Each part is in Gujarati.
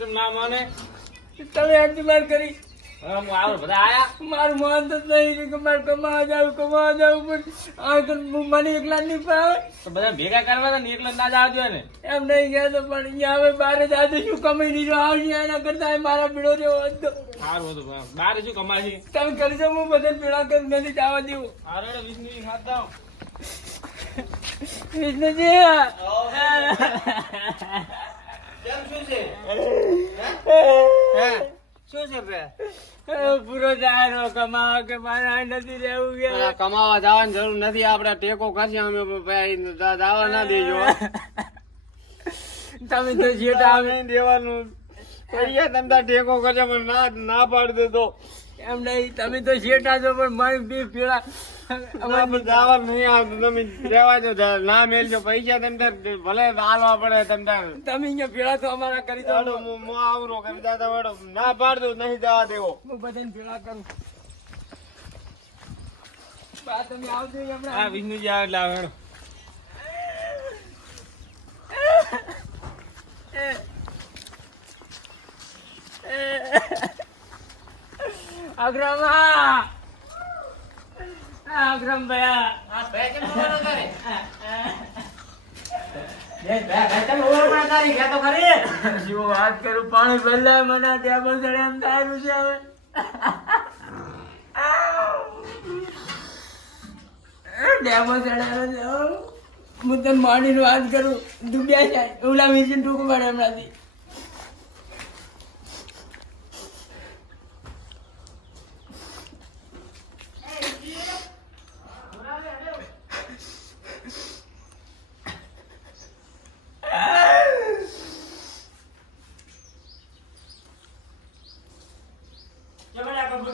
તમ ના માને? તમે વાર કરી. હવે બધા આયા? મારું મન તો નહીં કે મારે કમાવા જાવ કમાવા જાવ પણ તો મને એકલા નહીં પાવે તો બધા ભેગા કરવા ને એકલા ના જોઈએ ને? એમ નહીં ગયા તો પણ અહીંયા હવે બારે જાતે શું કમાઈ લીધો આવશે એના કરતા મારા પીડો જેવો હતો સારું હતું. બારે શું કમાશે તમે કરશો હું બધા પીડા કરી નથી જવા દેવું. વીસની વિષ્ણુજી શું છે બે પૂરો જાય કમાવા કે મારે નથી રહેવું કે? કમાવા જવાની જરૂર નથી આપણે ટેકો કરશે અમે ભાઈ દાવા ના દેજો. તમે તો જેટા આવે દેવાનું. પૈસા તમે તાર ટેકો કરજો પણ ના ના પાડી દેતો એમ નહીં તમે તો શેઠા છો પણ મારી બી અમારે પણ જવાનું નહીં આવતો. તમે રહેવા જો ના મેલજો પૈસા તમને ભલે હાલવા પડે તમને તમે અહીંયા પીડા તો અમારા કરી દો. હું આવરો કરી દાદા વડો ના પાડ દો નહીં જવા દેવો. હું બધાને ભેળા કરું. બા તમે આવજો હા હમણાં વિષ્ણુજી આવે હેડો. અગ્રમા અગ્રમ ભયા. કરું? પાણી બદલાય મને ત્યાં બસડે એમ થાયું છે હવે. ડેમો ચડાવ્યો છે હો. તને વાત કરું. ડૂબ્યા જાય. ઓલા મિશન ટૂંકું પડે હમણાંથી.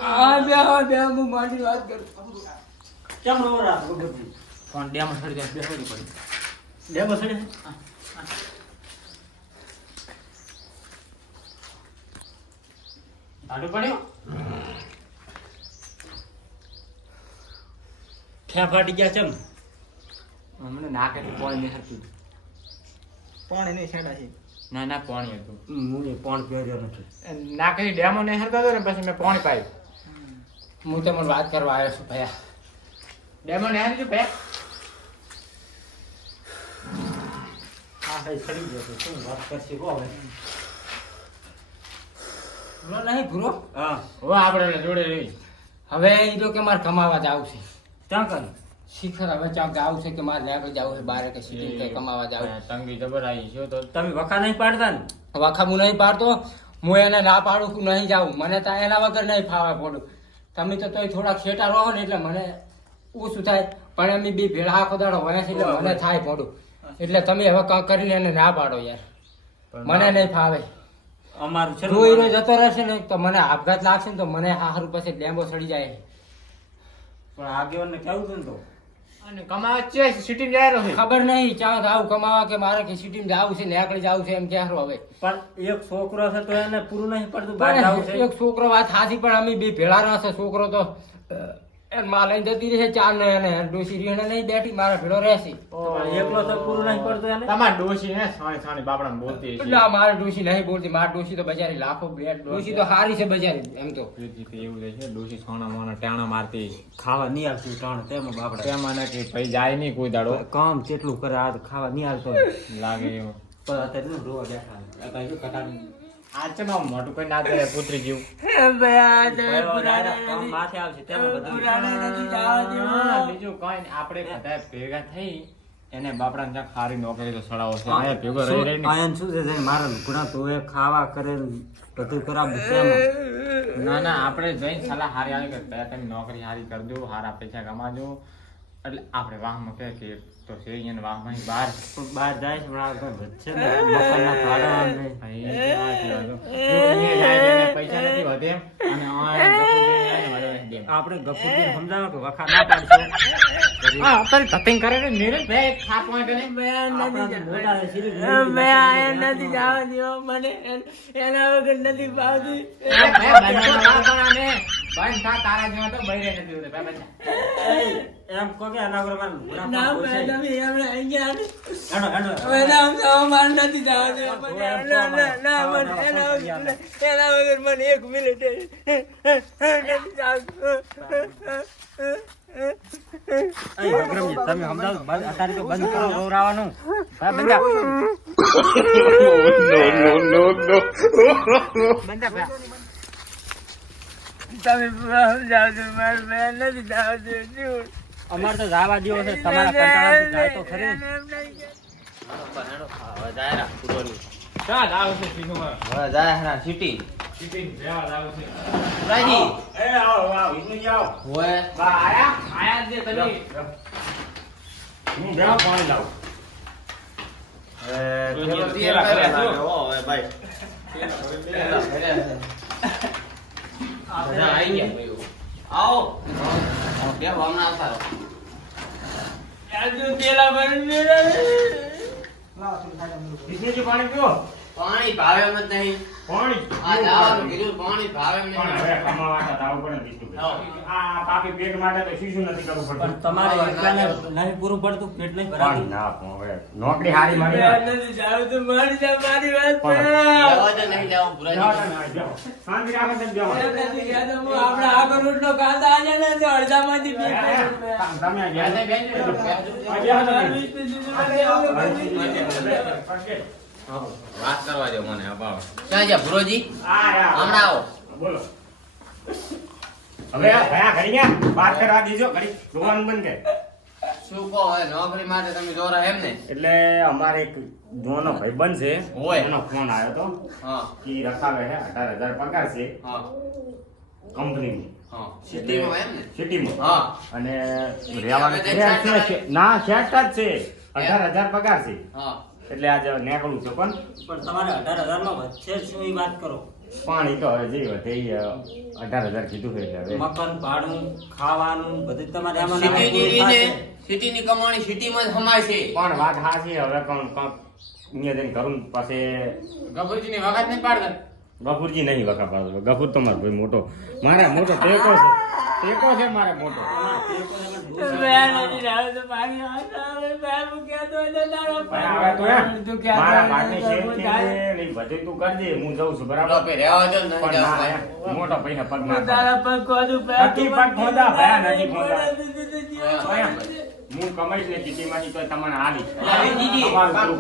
હા બે હા બે હું મારી વાત કરું. ફોન ડેમ પડી. આડું પડ્યો ઠ્યા ફાટી ગયા ચમ હમણાં નાકેથી પાણી નહીં હરતું પાણી નહીં છેડા છે. ના ના પાણી હતું. હું એ પણ પહેર્યો નથી. નાકેથી ડેમો નહીં હરતા હતો ને પછી મેં પાણી પાયું. હું તમને વાત કરવા આવ્યો છું ભયા. ડેમો નહીં હરતું ભયા? હા ભાઈ ચડી જશે શું વાત કરશે કહો હવે? બોલો નહીં પૂરો હા. હવે આપણે જોડે રહી. હવે એ તો કે મારે કમાવા જવું છે. ક્યાં કરું શિખર હવે ચાક જવું છે કે મારે ત્યાં જવું છે બારે કે સિટી કે કમાવા જવું તંગી જબર આવી છે તો. તમે વખા નહીં પાડતા ને? વખા હું નહીં પાડતો. હું એને ના પાડું નહીં જાઉં. મને તો એના વગર નહીં ફાવે પડું. તમે તો તોય થોડાક છેટા રહો ને એટલે મને ઓછું થાય. પણ અમે બી ભેળા આખો દાડો વયા છે એટલે મને થાય પડું એટલે તમે હવે કાં કરીને એને ના પાડો યાર. મને નહીં ફાવે. અમારું છે રોઈ જતો રહેશે ને તો મને આપઘાત લાગશે ને તો મને હારું પછી ડેમ્બો સડી જાય. પણ આગેવાનને કેવું હતું ને તો. ખબર નહીં ક્યાં જાવ કમાવા કે મારે કે સિટીમાં જવું છે નીકળી જવું છે એમ ક્યાં હવે? પણ એક છોકરો છે તો એને પૂરું નહીં પડતું બહાર જાવું છે. એક છોકરો વાત સાચી પણ અમે બી ભેળા રહેશે છોકરો તો માં લઈને જતી રહેશે ચાર ને. એને ડોસી રીને નહીં બેઠી મારા ભેળો રહેશે. પણ એકલો તો પૂરું નહીં પડતું એને? તમાર ડોશી ને સાણી સાણી બાપડા બોલતી છે ના મારે ડોસી નહીં બોલતી મારી ડોસી તો બજારી લાખો ડોસી તો સારી છે બજારી એમ તો. પ્રીતિ એવું રહે છે ડોસી સોના મોના ટાણા મારતી ખાવા નહીં આવતું ત્રણ તેમાં બાપડા. તેમાં ને કે ભાઈ જાય નહીં કોઈ દાડો. કામ કેટલું કરે આ ખાવા નહીં આવતો. લાગે એવું પણ અત્યારે રોવા બેઠા કટાડી? આ છે ને આમ મોટું કોઈ ના થાય પુત્રી જેવું માથે આવશે તેમાં બધું પુરાણા નથી જવા દેવા. હા, બીજું કઈ આપણે બધા ભેગા થઈ એને બાપડા ને ખારી નોકરી તો સડાવો છે આયા ભેગો રહી રહીને. આયન શું છે સાહેબ, મારા લુગડા ધોવે, ખાવા કરે બધું ખરાબ. ના ના આપણે જઈને સલાહ હારી આવી કે તમે નોકરી હારી કરજો હારા પૈસા કમાજો એટલે આપણે વાહમાં કહે કે તો છે અહીંયા વાહમાં બહાર બહાર જાય છે પણ આ તો વચ્ચે ને મકાનના ભાડા પૈસા નથી વધે અને. આપણે ગફુરજીને સમજાવો કે વખા ના પાડશો હા, કરે ને નીરજ ભાઈ મેં આયા નથી જવા દેવા મને એના વગર નથી ભાવતી બંધ થા તારા જેવા તો બૈરે નથી હોતા બાબા એમ કહો કે આના વગર મારે ઘોડા ના ભાઈ, તમે એમને અહીંયા આને- હેડો, હેડો. હવે ના, હું તો મારે નથી જવા દે. ના, ના, ના, ના, એના એના વગર મને એક મિનિટ નથી જવું. તમે સમજાવો બંધ- અત્યારે તો બંધ કરો રોવરાવાનું. બંધા. બંધા, ભયા. તમે સમજાવજો મારે બેન નથી જવા અમારે તો જવા દિવસ છે તમારા કંટાળા જાય તો ખરી. ને. ચાલ હવે જાય હરા છે રાજી એ આવો આવો વિષ્ણુજી આવો હોય. બા આયા? આયા જ તમે. હું બેહો પાણી લાવું. હવે પેલા તેલ છો. હવે ભાઈ. છે. આઈ ગયા. ભાઈઓ. આવો. આવો, કેમ હમણાં આવતા રહો. આજુ મને વિષ્ણુજી પાણી પીવો. પાણી ભાવે એમ જ નહીં. પાણી? આ જવાનું કીધું પાણી ભાવે એમ પણ હવે નહીં કમાવા દાવ પણ પડે આ પાપી પેટ માટે તો શીશું નથી કરવું પડતું. તમારે એકલાને નહીં પૂરું પડતું પેટ નહીં પાણી ભરાતું. ના પણ હવે નોકરી હારી મારી. નથી જવું તો મારી જા મારી વાત જાવ તો નહીં જાવ પૂરા ભુરાજી. શાંતિ રાખો તમે, જાવ. આપણે આગળ રોટલો કાંદા આજે ને તો અડધામાંથી બે. તમે ગયા બેસે બેસે. વાત કરવા દો મને અપાવો ક્યાં ગયા ભુરોજી? હમણાં આવો. બોલો. હવે ભયા ઘડી ગયા? વાત કરવા દીજો ઘડી જોવાનું બંધ કર શું કહો હવે નોકરી માટે તમે દોરા એમ ને? એટલે અમારે એક દોનો ભાઈબંધ છે. હોય. એનો ફોન આવ્યો તો. હા. કે રખાવે છે અઢાર હજાર પગાર છે. હા. કંપનીની. હા. સિટીમાં એમ ને? સિટીમાં. હા. અને રહેવાનું. ના? શેટ જ છે. અઢાર હજાર પગાર છે. હા. એટલે આજે નીકળું છું પણ પણ તમારે અઢાર હજારમાં વધશે શું એ વાત કરો? પાણી તો હવે જે વધે અઢાર હજાર કીધું છે એટલે હવે. મકાન ભાડું ખાવાનું બધું તમારે આમાં સિટીની કમાણી સિટીમાં સમાય છે. પણ વાત હાચી હવે કોણ કોણ અહીંયા જઈને કરું ને ગભરજીની ગભુરજીની વખત નહીં પાડતા. ગફુરજી નહીં વખા પાડતો ગફુર તો મારો ભાઈ મોટો. મારે મોટો ટેકો છે. ટેકો છે મારે મોટો. મોટો પૈસા પગ ના તારા પગ હું કમાઈશ ને ચીટીમાંથી તો તમને જીજી,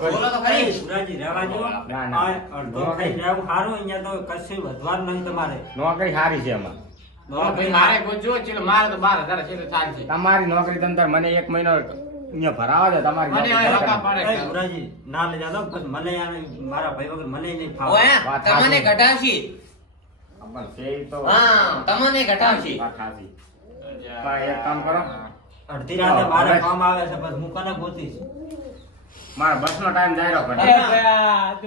બોલો તો ખરી સુરાજી રહેવા દો. ના, ના. અડધો ખાઈ રહેવું સારું? અહીંયા તો કશું વધવાનું નહીં તમારે. નોકરી સારી છે એમાં. ભાઈ મારે પૂછ્યું ચલો મારે તો બાર છે તો ચાલશે. તમારી નોકરી તંત્ર મને એક મહિનો અહીંયા ભરાવા દે તમારી ના લઈ જાતો બસ મને મારા ભાઈ વગર મને નહીં ફાવે. ઓયા તમને ઘટાશી તમને ઘટાશી. એક કામ કરો. અડધી રાતે મારે કામ આવે છે બસ હું કને ગોતીશ? મારા બસનો ટાઈમ જાય રહ્યો પણ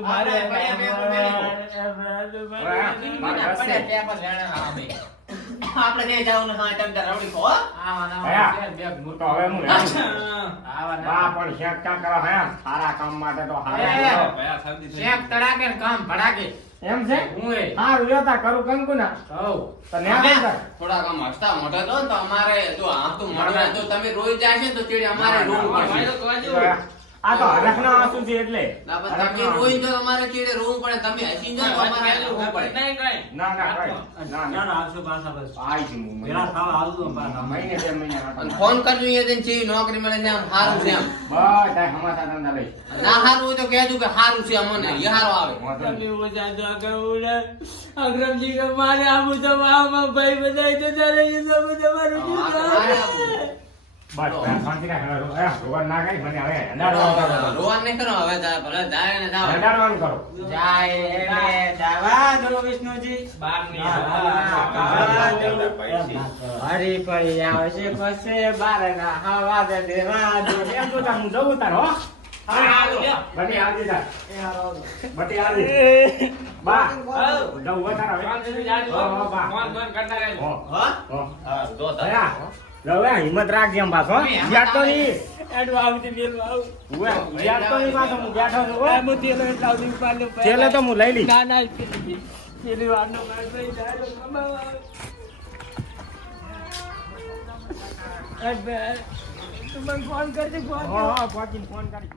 મારે આપણે બસ તમે રવડી ખો તો હવે હું બા પણ શેક કરો હે. સારા કામ માટે તો સારા શેક તડાકે કામ ભડાકે. એમ છે? હું એ હા લેતા કરું કંકુ ના. તો ન્યા કર. થોડા કામ હસતા મોટા તો ને તો અમારે જો આમ તો મળે તો તમે રોઈ જાશે છે તો ચીડી અમારે રોવું પડશે. આ તો હરખના આંસુ છે એટલે. ના પણ તમે રોઈ તો અમારે કેડે રોવું પડે. તમે હસી જાઓ તો અમારે રોવું પડે. ના ના કઈ. ના ના ના ના આવશો પાછા બસ. આઈ છું હું પેલા મહિને ખાવા આવજો પાછા મહિને બે મહિને અને ફોન કરજો એ દિન છે નોકરી મળે ને આમ હારું છે આમ. બસ આ હમા લઈશ. ના સારું હોય તો કહેજો કે સારું છે અમને એ હારો આવે. તમે ઓ જાજો કરવું ઉડે અગ્રમજી કે મારે આવું તો વાહમાં ભાઈ બધા તો ચાલે એ તો બધા મારું મારે. બસ ભાઈ, શાંતિ રાખ. હવે રો- એ, રોવાનું ના કઈ મને હવે હંડાડવાનું કરો. રોવાનું નહીં કરો હવે જા- ભલે જાય ને જાઓ. હંડાડવાનું કરો. હરીફાઈ આવશે પછી બાર ના હવા દે દેવા દે એમ તો તાર હું જવું તાર, હો? બટી આવજે તાર. બટી આવજે. બા, જવું તાર હવે. હો, હો, બા. હો, હા? હો. હા, જો તાર. હવે હિંમત રાખજે એમ પાછો યાદ તો નહીં. ચેલે તો હું લઈ લઈશ. ના ફોન કરી.